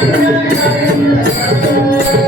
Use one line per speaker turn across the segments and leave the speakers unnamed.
Thank you.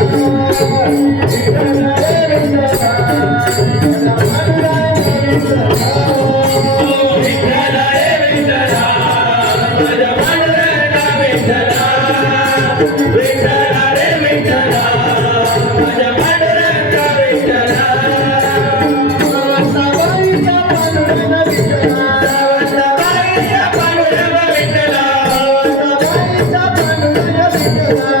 I Yeah.